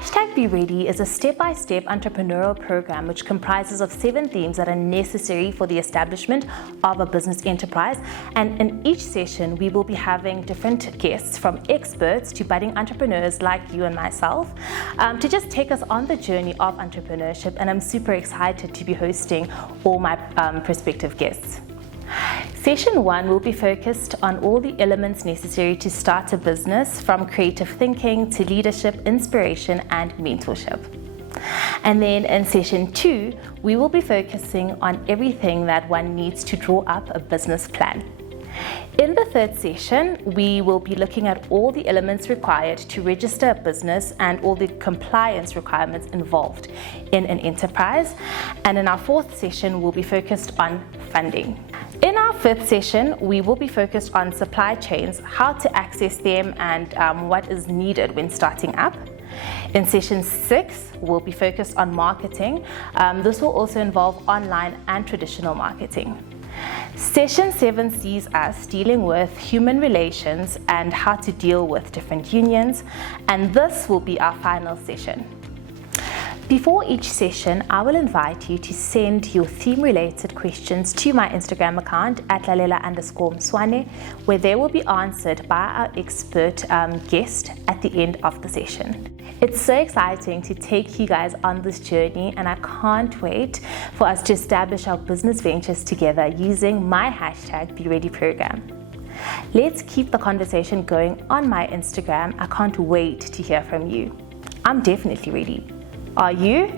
#BeReady is a step-by-step entrepreneurial program which comprises of 7 themes that are necessary for the establishment of a business enterprise. And in each session, we will be having different guests, from experts to budding entrepreneurs like you and myself, to just take us on the journey of entrepreneurship. And I'm super excited to be hosting all my prospective guests. Session 1 will be focused on all the elements necessary to start a business, from creative thinking to leadership, inspiration, and mentorship. And then in Session 2, we will be focusing on everything that one needs to draw up a business plan. In the third session, we will be looking at all the elements required to register a business and all the compliance requirements involved in an enterprise. And in our fourth session, we'll be focused on funding. In our fifth session, we will be focused on supply chains, how to access them, and what is needed when starting up. In Session 6, we'll be focused on marketing. This will also involve online and traditional marketing. Session 7 sees us dealing with human relations and how to deal with different unions, and this will be our final session. Before each session, I will invite you to send your theme-related questions to my Instagram account at Lalela_Mswane, where they will be answered by our expert guest at the end of the session. It's so exciting to take you guys on this journey, and I can't wait for us to establish our business ventures together using my #BeReady program. Let's keep the conversation going on my Instagram. I can't wait to hear from you. I'm definitely ready. Are you?